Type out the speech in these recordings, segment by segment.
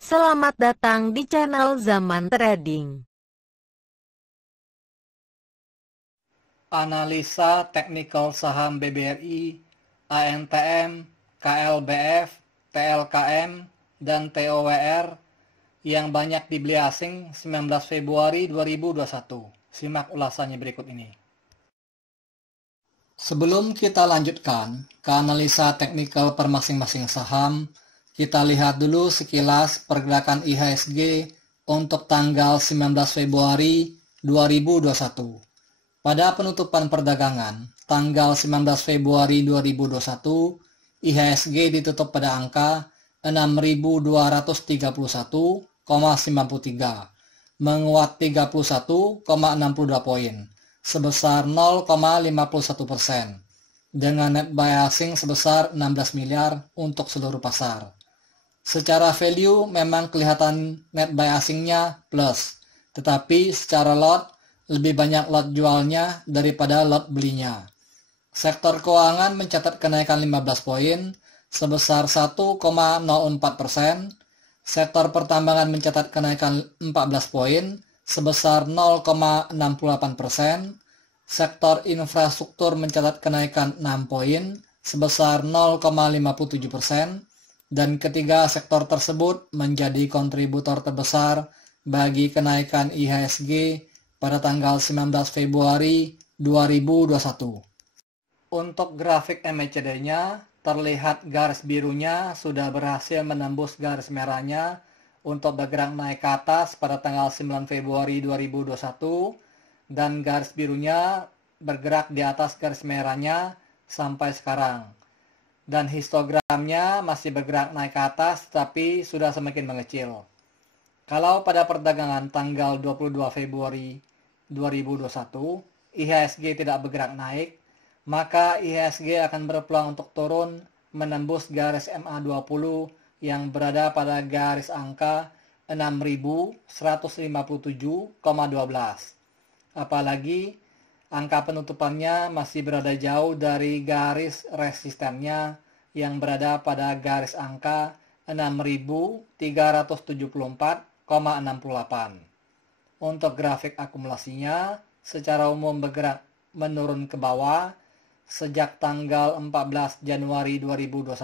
Selamat datang di channel Zaman Trading. Analisa teknikal saham BBRI, ANTM, KLBF, TLKM, dan TOWR yang banyak dibeli asing 19 Februari 2021. Simak ulasannya berikut ini. Sebelum kita lanjutkan ke analisa teknikal per masing-masing saham, kita lihat dulu sekilas pergerakan IHSG untuk tanggal 19 Februari 2021. Pada penutupan perdagangan, tanggal 19 Februari 2021, IHSG ditutup pada angka 6.231,93, menguat 31,62 poin, sebesar 0,51%, dengan net buy asing sebesar 16 miliar untuk seluruh pasar. Secara value memang kelihatan net buy asingnya plus, tetapi secara lot lebih banyak lot jualnya daripada lot belinya. Sektor keuangan mencatat kenaikan 15 poin sebesar 1,04%. Sektor pertambangan mencatat kenaikan 14 poin sebesar 0,68%. Sektor infrastruktur mencatat kenaikan 6 poin sebesar 0,57%. Dan ketiga sektor tersebut menjadi kontributor terbesar bagi kenaikan IHSG pada tanggal 19 Februari 2021. Untuk grafik MACD-nya, terlihat garis birunya sudah berhasil menembus garis merahnya untuk bergerak naik ke atas pada tanggal 9 Februari 2021 dan garis birunya bergerak di atas garis merahnya sampai sekarang. Dan histogramnya masih bergerak naik ke atas tapi sudah semakin mengecil. Kalau pada perdagangan tanggal 22 Februari 2021, IHSG tidak bergerak naik, maka IHSG akan berpeluang untuk turun menembus garis MA20 yang berada pada garis angka 6.157,12. Apalagi angka penutupannya masih berada jauh dari garis resistennya yang berada pada garis angka 6.374,68. Untuk grafik akumulasinya, secara umum bergerak menurun ke bawah sejak tanggal 14 Januari 2021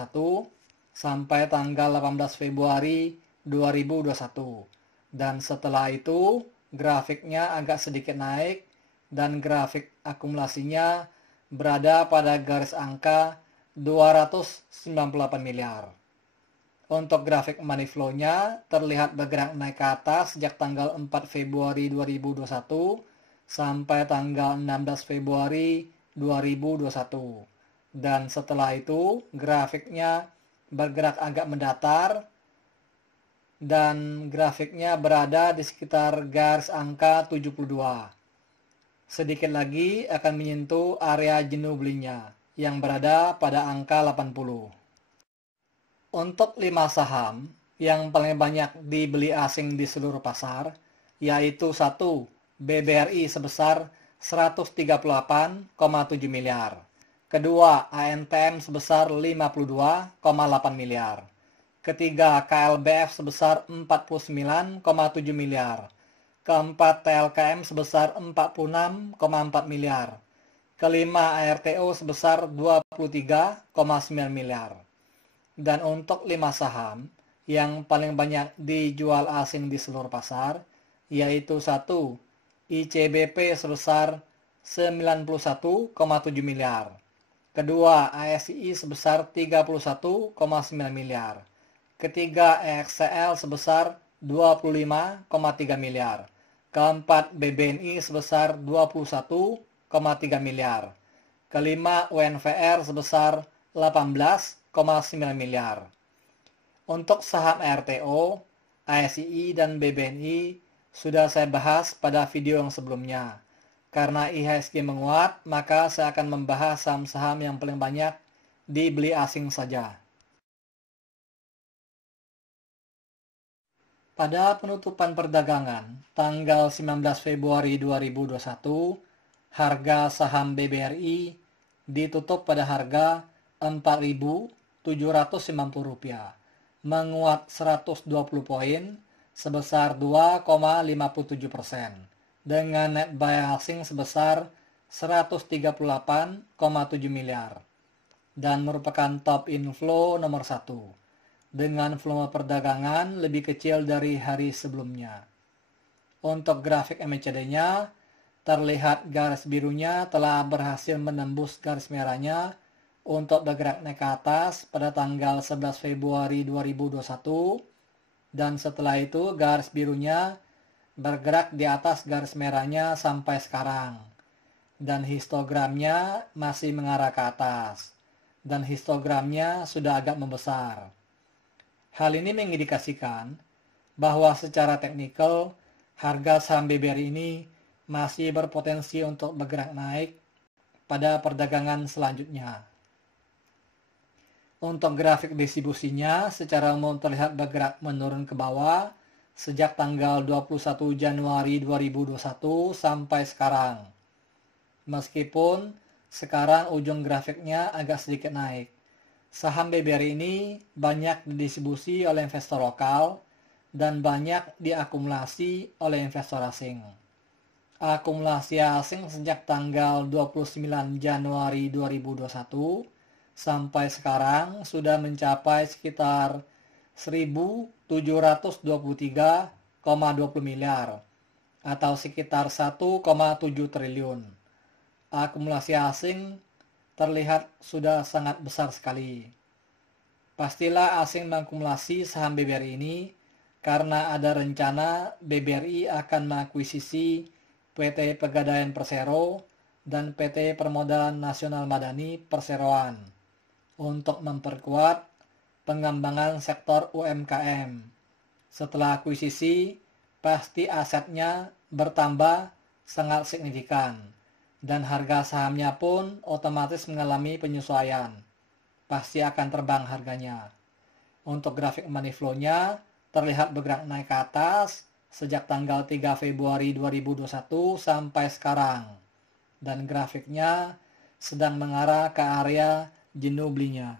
sampai tanggal 18 Februari 2021. Dan setelah itu, grafiknya agak sedikit naik dan grafik akumulasinya berada pada garis angka 298 miliar. Untuk grafik money flow-nya terlihat bergerak naik ke atas sejak tanggal 4 Februari 2021 sampai tanggal 16 Februari 2021. Dan setelah itu grafiknya bergerak agak mendatar dan grafiknya berada di sekitar garis angka 72. Sedikit lagi akan menyentuh area jenuh belinya yang berada pada angka 80. Untuk 5 saham yang paling banyak dibeli asing di seluruh pasar, yaitu 1. BBRI sebesar 138,7 miliar. Kedua, ANTM sebesar 52,8 miliar. Ketiga, KLBF sebesar 49,7 miliar. Keempat, TLKM sebesar 46,4 miliar. Kelima, ARTO sebesar 23,9 miliar. Dan untuk 5 saham yang paling banyak dijual asing di seluruh pasar, yaitu 1. ICBP sebesar 91,7 miliar. Kedua, ASI sebesar 31,9 miliar. Ketiga, EXCL sebesar 25,3 miliar. Keempat, BBNI sebesar 21,3 miliar. Kelima, UNVR sebesar 18,9 miliar. Untuk saham RTO, ASI dan BBNI sudah saya bahas pada video yang sebelumnya. Karena IHSG menguat, maka saya akan membahas saham-saham yang paling banyak dibeli asing saja. Pada penutupan perdagangan tanggal 19 Februari 2021, harga saham BBRI ditutup pada harga Rp4.750, menguat 120 poin sebesar 2,57% dengan net buy asing sebesar 138,7 miliar dan merupakan top inflow nomor 1 dengan volume perdagangan lebih kecil dari hari sebelumnya. Untuk grafik MACD-nya, terlihat garis birunya telah berhasil menembus garis merahnya untuk bergerak naik ke atas pada tanggal 11 Februari 2021 dan setelah itu garis birunya bergerak di atas garis merahnya sampai sekarang dan histogramnya masih mengarah ke atas dan histogramnya sudah agak membesar. Hal ini mengindikasikan bahwa secara teknikal harga saham BBRI ini masih berpotensi untuk bergerak naik pada perdagangan selanjutnya. Untuk grafik distribusinya secara umum terlihat bergerak menurun ke bawah sejak tanggal 21 Januari 2021 sampai sekarang. Meskipun sekarang ujung grafiknya agak sedikit naik. Saham BBRI ini banyak didistribusi oleh investor lokal dan banyak diakumulasi oleh investor asing. Akumulasi asing sejak tanggal 29 Januari 2021 sampai sekarang sudah mencapai sekitar 1.723,20 miliar atau sekitar 1,7 triliun. Akumulasi asing terlihat sudah sangat besar sekali. Pastilah asing mengakumulasi saham BBRI ini karena ada rencana BBRI akan mengakuisisi PT Pegadaian Persero dan PT Permodalan Nasional Madani Perseroan untuk memperkuat pengembangan sektor UMKM. Setelah akuisisi, pasti asetnya bertambah sangat signifikan dan harga sahamnya pun otomatis mengalami penyesuaian. Pasti akan terbang harganya. Untuk grafik money flow-nya terlihat bergerak naik ke atas sejak tanggal 3 Februari 2021 sampai sekarang. Dan grafiknya sedang mengarah ke area jenuh belinya.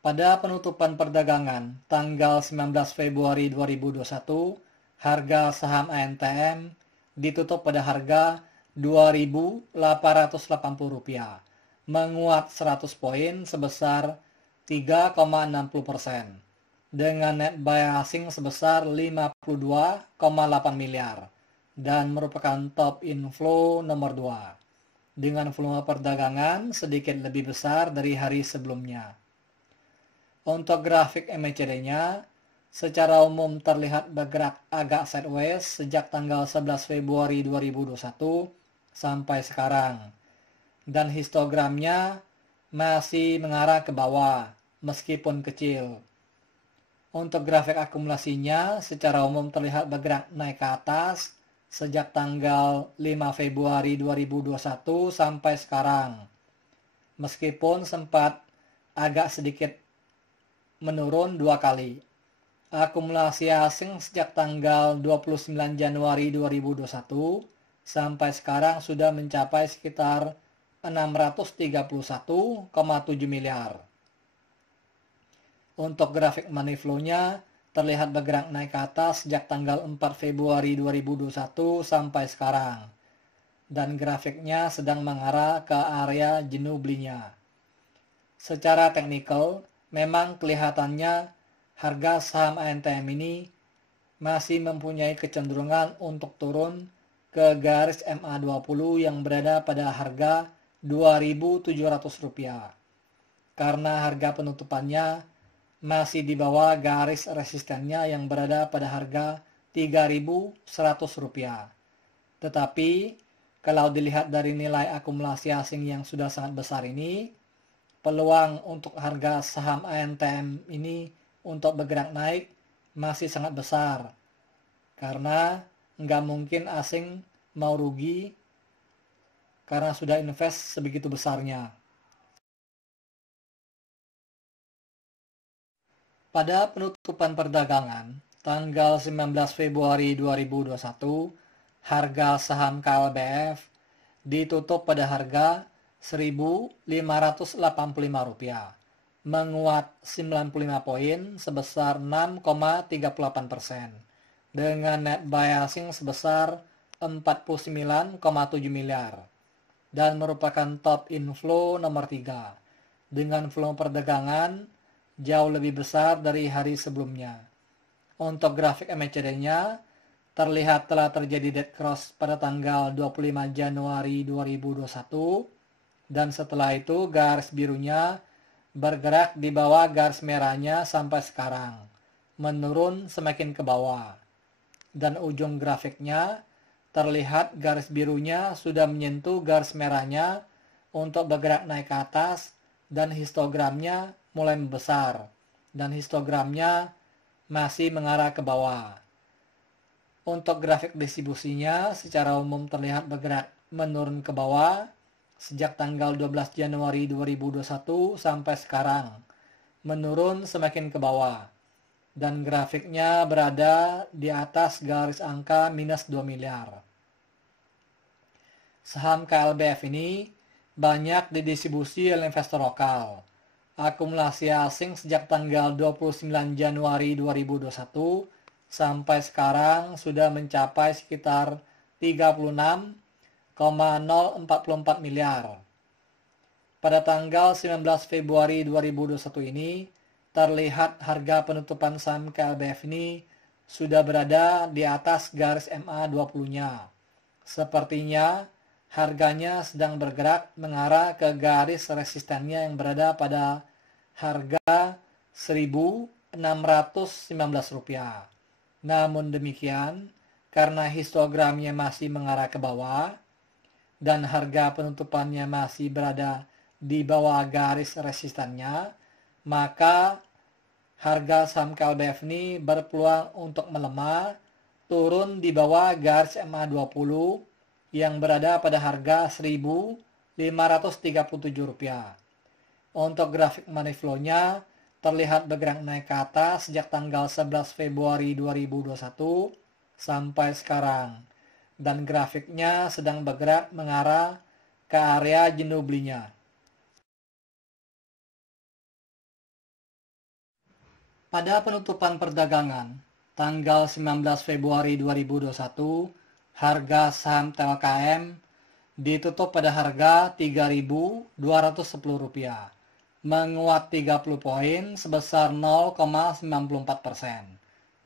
Pada penutupan perdagangan tanggal 19 Februari 2021, harga saham ANTM ditutup pada harga Rp2.880, menguat 100 poin sebesar 3,60% dengan net buy asing sebesar 52,8 miliar dan merupakan top inflow nomor 2 dengan volume perdagangan sedikit lebih besar dari hari sebelumnya. Untuk grafik MACD-nya secara umum terlihat bergerak agak sideways sejak tanggal 11 Februari 2021 sampai sekarang dan histogramnya masih mengarah ke bawah meskipun kecil. Untuk grafik akumulasinya secara umum terlihat bergerak naik ke atas sejak tanggal 5 Februari 2021 sampai sekarang. Meskipun sempat agak sedikit menurun 2 kali. Akumulasi asing sejak tanggal 29 Januari 2021 sampai sekarang sudah mencapai sekitar 631,7 miliar. Untuk grafik money flow-nya terlihat bergerak naik ke atas sejak tanggal 4 Februari 2021 sampai sekarang. Dan grafiknya sedang mengarah ke area jenuh belinya. Secara teknikal, memang kelihatannya harga saham ANTM ini masih mempunyai kecenderungan untuk turun ke garis MA20 yang berada pada harga Rp2.700 karena harga penutupannya masih di bawah garis resistennya yang berada pada harga Rp3.100. Tetapi kalau dilihat dari nilai akumulasi asing yang sudah sangat besar ini, peluang untuk harga saham ANTM ini untuk bergerak naik masih sangat besar karena nggak mungkin asing mau rugi karena sudah invest sebegitu besarnya. Pada penutupan perdagangan tanggal 19 Februari 2021, harga saham KLBF ditutup pada harga Rp1.585, menguat 95 poin sebesar 6,38%, dengan net buy asing sebesar 49,7 miliar, dan merupakan top inflow nomor 3, dengan volume perdagangan jauh lebih besar dari hari sebelumnya. Untuk grafik MACD-nya, terlihat telah terjadi dead cross pada tanggal 25 Januari 2021, dan setelah itu garis birunya bergerak di bawah garis merahnya sampai sekarang, menurun semakin ke bawah. Dan ujung grafiknya terlihat garis birunya sudah menyentuh garis merahnya untuk bergerak naik ke atas, dan histogramnya mulai membesar, dan histogramnya masih mengarah ke bawah. Untuk grafik distribusinya secara umum terlihat bergerak menurun ke bawah sejak tanggal 12 Januari 2021 sampai sekarang, menurun semakin ke bawah, dan grafiknya berada di atas garis angka minus 2 miliar. Saham KLBF ini banyak didistribusi oleh investor lokal. Akumulasi asing sejak tanggal 29 Januari 2021 sampai sekarang sudah mencapai sekitar 36,044 miliar. Pada tanggal 19 Februari 2021 ini, terlihat harga penutupan saham KLBF ini sudah berada di atas garis MA20-nya. Sepertinya harganya sedang bergerak mengarah ke garis resistennya yang berada pada harga Rp1.619. Namun demikian, karena histogramnya masih mengarah ke bawah dan harga penutupannya masih berada di bawah garis resistennya, maka harga saham KLBF ini berpeluang untuk melemah turun di bawah garis MA20 yang berada pada harga Rp1.537. Untuk grafik money flow-nya terlihat bergerak naik ke atas sejak tanggal 11 Februari 2021 sampai sekarang, dan grafiknya sedang bergerak mengarah ke area jenuh belinya. Pada penutupan perdagangan tanggal 19 Februari 2021, harga saham TLKM ditutup pada harga Rp3.210, menguat 30 poin sebesar 0,94%,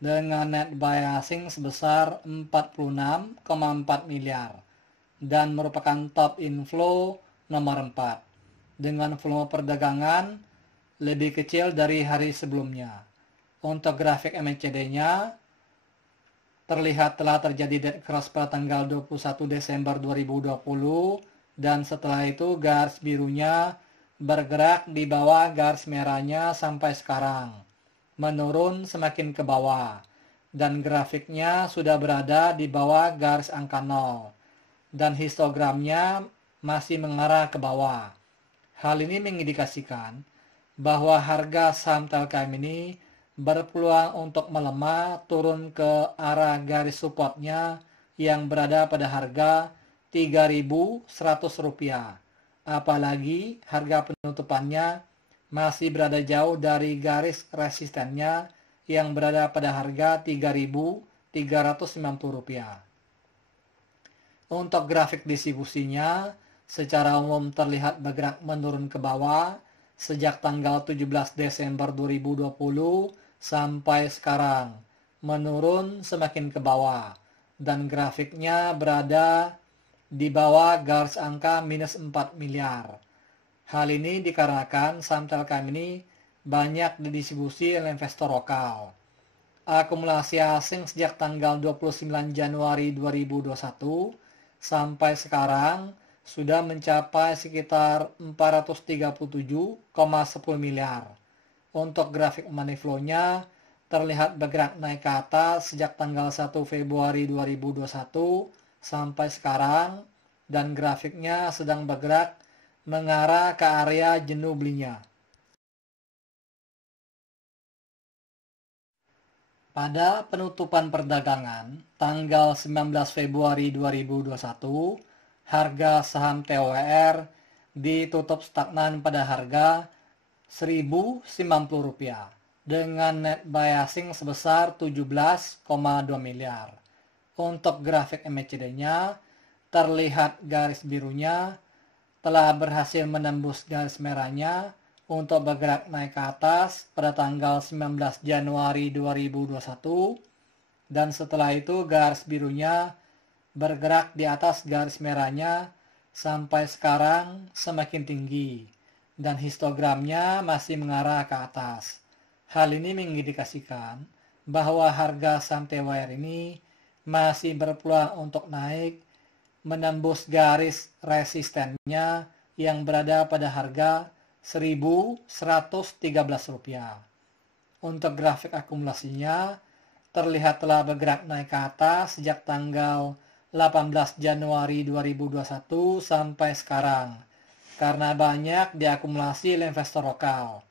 dengan net buy asing sebesar 46,4 miliar, dan merupakan top inflow nomor 4, dengan volume perdagangan lebih kecil dari hari sebelumnya. Untuk grafik MACD-nya, terlihat telah terjadi dead cross pada tanggal 21 Desember 2020, dan setelah itu garis birunya bergerak di bawah garis merahnya sampai sekarang, menurun semakin ke bawah, dan grafiknya sudah berada di bawah garis angka 0, dan histogramnya masih mengarah ke bawah. Hal ini mengindikasikan bahwa harga saham TLKM ini berpeluang untuk melemah turun ke arah garis supportnya yang berada pada harga Rp3.100. Apalagi harga penutupannya masih berada jauh dari garis resistennya yang berada pada harga Rp3.390. Untuk grafik distribusinya secara umum terlihat bergerak menurun ke bawah sejak tanggal 17 Desember 2020 sampai sekarang, menurun semakin ke bawah, dan grafiknya berada di bawah garis angka minus 4 miliar. Hal ini dikarenakan saham TLKM ini banyak didistribusi oleh investor lokal. Akumulasi asing sejak tanggal 29 Januari 2021 sampai sekarang sudah mencapai sekitar 437,10 miliar. Untuk grafik money flow-nya terlihat bergerak naik ke atas sejak tanggal 1 Februari 2021 sampai sekarang, dan grafiknya sedang bergerak mengarah ke area jenuh belinya. Pada penutupan perdagangan tanggal 19 Februari 2021, harga saham TOWR ditutup stagnan pada harga Rp1.090 dengan net biasing sebesar 17,2 miliar. Untuk grafik MACD-nya, terlihat garis birunya telah berhasil menembus garis merahnya untuk bergerak naik ke atas pada tanggal 19 Januari 2021, dan setelah itu garis birunya bergerak di atas garis merahnya sampai sekarang semakin tinggi dan histogramnya masih mengarah ke atas. Hal ini mengindikasikan bahwa harga saham TWR ini masih berpeluang untuk naik menembus garis resistennya yang berada pada harga Rp1.113. Untuk grafik akumulasinya terlihat telah bergerak naik ke atas sejak tanggal 18 Januari 2021 sampai sekarang karena banyak diakumulasi oleh investor lokal.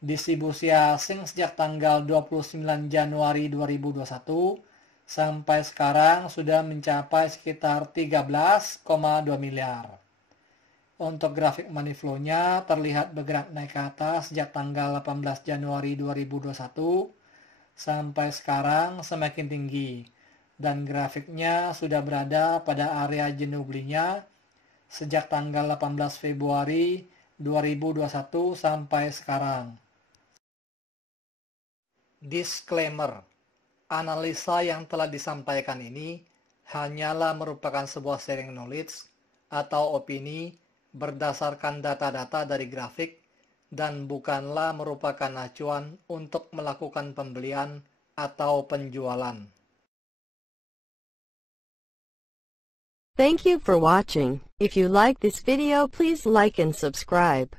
Distribusi asing sejak tanggal 29 Januari 2021 sampai sekarang sudah mencapai sekitar 13,2 miliar. Untuk grafik money flow-nya terlihat bergerak naik ke atas sejak tanggal 18 Januari 2021 sampai sekarang semakin tinggi, dan grafiknya sudah berada pada area jenuh belinya sejak tanggal 18 Februari 2021 sampai sekarang. Disclaimer: analisa yang telah disampaikan ini hanyalah merupakan sebuah sharing knowledge atau opini berdasarkan data-data dari grafik dan bukanlah merupakan acuan untuk melakukan pembelian atau penjualan. Thank you for watching. If you like this video, please like and subscribe.